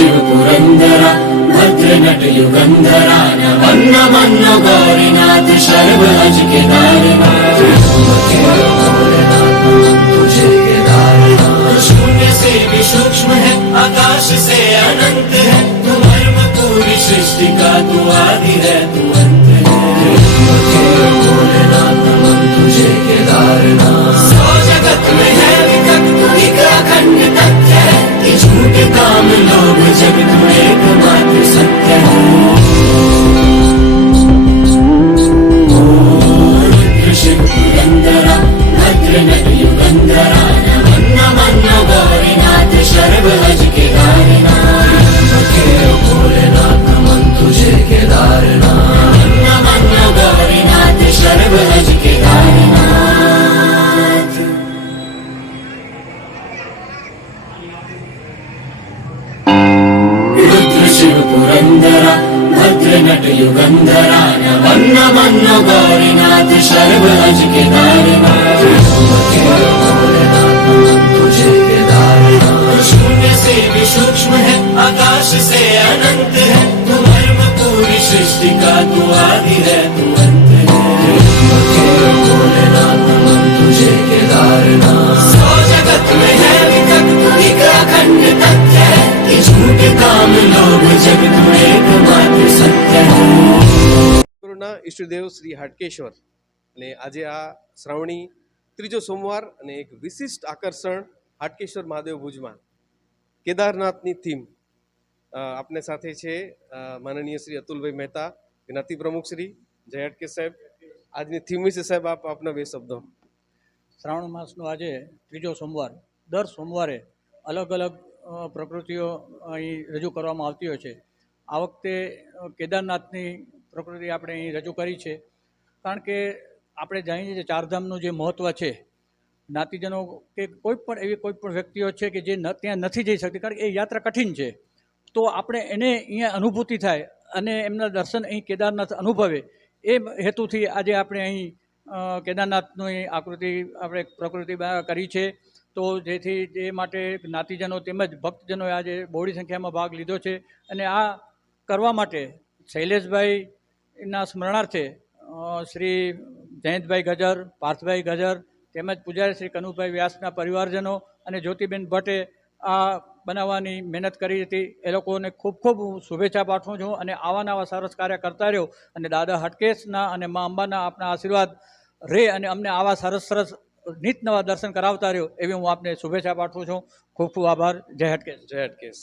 शिव पुरन्दर भद्रनट युगन्धरा नमन्न मन्न गौरीनाथ शर्व अज केदारनाथ तुझे केदारनाथ शून्य से भी सूक्ष्म है आकाश से अनंत है तू मर्म पूरी सृष्टि का तू आदि है तू भद्र नट युगंधरा नमन नमन गौरीनाथ शर्व अज केदारनाथ भोलेनाथ नमन तुझे केदारनाथ नमन गौरीनाथ शर्व अज केदारनाथ रुद्र शिव पुरंदरा भद्र नट युगंधरा नमन नमन गौरीनाथ शर्व अज केदारनाथ ઈષ્ટદેવ શ્રી હાટકેશ્વર અને આજે આ શ્રાવણી ત્રીજો સોમવાર અને એક વિશિષ્ટ આકર્ષણ હાટકેશ્વર મહાદેવ ભુજમાં. કેદારનાથની થીમ આપને સાથે છે માનનીય શ્રી અતુલભાઈ મહેતા જ્ઞાતિ પ્રમુખ શ્રી, જય કે સાહેબ. આજની થીમ વિશે સાહેબ આપ આપના બે શબ્દો. શ્રાવણ માસનો આજે ત્રીજો સોમવાર. દર સોમવારે અલગ અલગ પ્રકૃતિઓ અહીં રજૂ કરવામાં આવતી હોય છે. આ વખતે કેદારનાથની પ્રકૃતિ આપણે અહીં રજૂ કરી છે. કારણ કે આપણે જાણીએ છીએ ચારધામનું જે મહત્ત્વ છે, જ્ઞાતિજનો કે કોઈ પણ એવી કોઈ પણ વ્યક્તિઓ છે કે જે ત્યાં નથી જઈ શકતી. કારણ કે એ યાત્રા કઠિન છે. તો આપણે એને અહીંયા અનુભૂતિ થાય અને એમના દર્શન અહીં કેદારનાથ અનુભવે. એ હેતુથી આજે આપણે અહીં કેદારનાથની આકૃતિ આપણે પ્રકૃતિ કરી છે. તો જેથી એ માટે જ્ઞાતિજનો તેમજ ભક્તજનોએ આજે બહોળી સંખ્યામાં ભાગ લીધો છે. અને આ કરવા માટે શૈલેષભાઈના સ્મરણાર્થે શ્રી જયંતભાઈ ગજર, પાર્થભાઈ ગજર તેમજ પૂજારી શ્રી કનુભાઈ વ્યાસના પરિવારજનો અને જ્યોતિબેન ભટ્ટે આ બનાવવાની મહેનત કરી હતી. એ લોકોને ખૂબ ખૂબ શુભેચ્છા પાઠવું છું અને આવા નવા સરસ કાર્ય કરતા રહ્યો. અને દાદા હટકેશના અને મા અંબાના આપના આશીર્વાદ રહે અને અમને આવા સરસ સરસ નિત નવા દર્શન કરાવતા રહ્યો એવી હું આપને શુભેચ્છા પાઠવું છું. ખૂબ ખૂબ આભાર. જય હટકેશ. જય હાટકેશ.